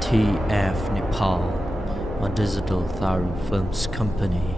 TF Nepal, a digital Tharu Films company.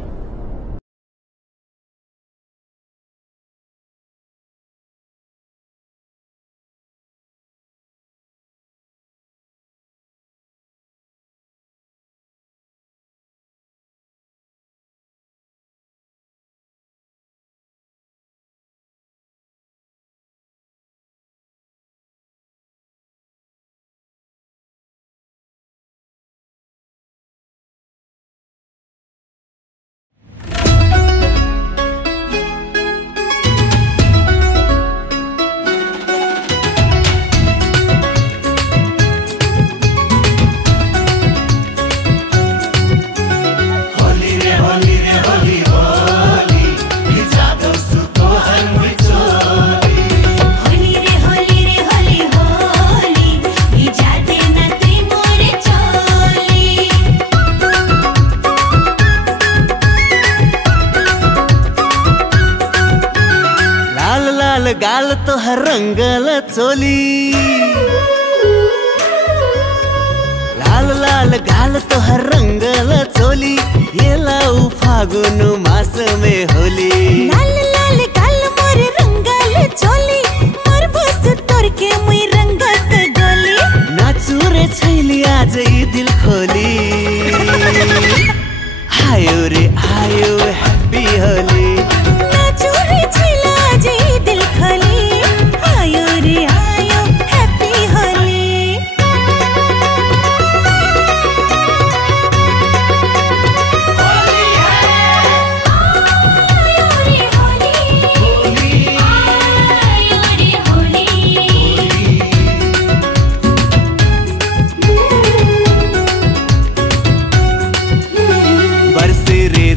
गाल तो हर रंगल चोली लाल लाल गाल तो हर रंगल चोली ये लाऊ फागुन मास में होली लाल लाल गाल मोर रंगल चोली मोर बस तोर के मुई रंगत गोली नाचू रे छैली आज ई दिल खोली आयो रे आयो हैप्पी होली नाचू रे छैला आज ई दिल खोली आयो रे आयो हैप्पी होली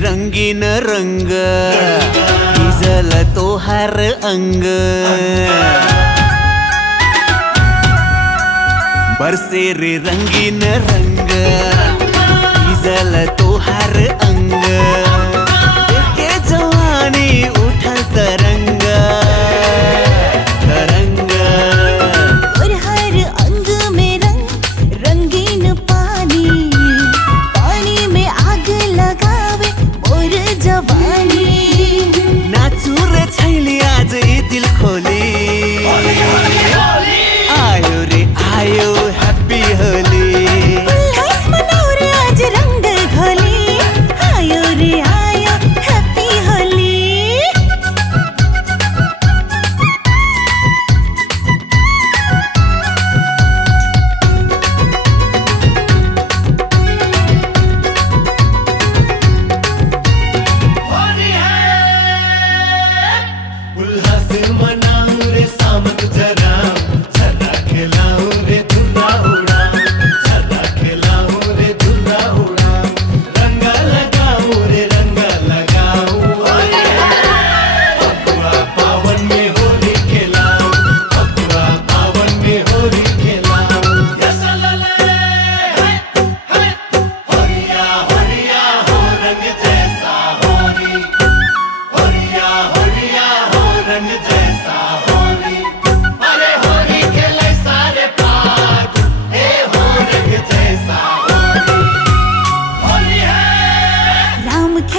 रंगीन रंग भिजल तोहार अंग बरसे रे रंगीन रंग भिजल तोहार अंग देखे जवानी उठल तरंग तरंग और हर अंग में रंग रंगीन पानी पानी में आग लगावे मोर जवानी नाचू रे छैली आज ई दिल खोली आयो रे आयो हैप्पी होली उल्लास मनाओ रे आज रंग घोली आयो रे आयो हैप्पी होली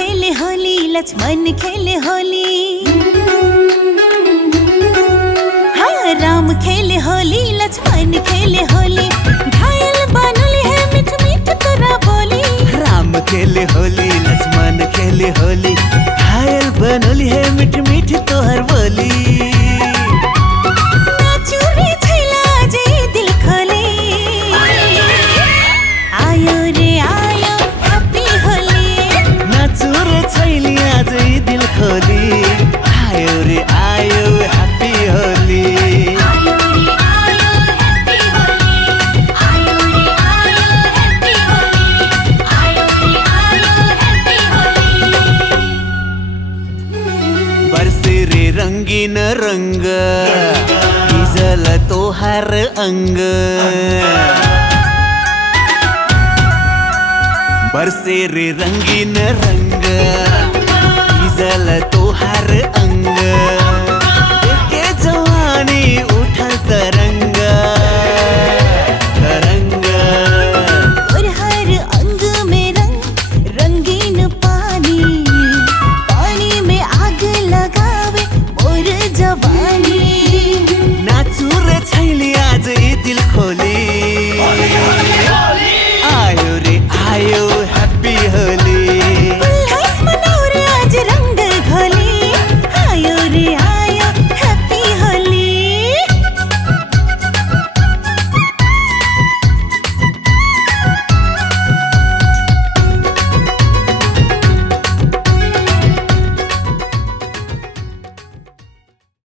लक्ष्मण खेले होली हाँ राम खेले होली लक्ष्मण खेले होली घायल बनली है मीठ मीठ तोरा बोली राम खेले होली लक्ष्मण खेले होली घायल बनली है मीठ मीठ तोहर बोली नाचू रे छैला जे दिल खोली आयो रे आयो हैप्पी होली नाचू रे छैली आज ई दिल खोली आयो रे आयो हैप्पी होली आयो रे आयो हैप्पी होली आयो रे आयो हैप्पी होली आयो रे आयो हैप्पी होली बरसे रे रंगीन रंग भिजल तोहार अंग बरसे रे रंगीन रंग भिजल तोहार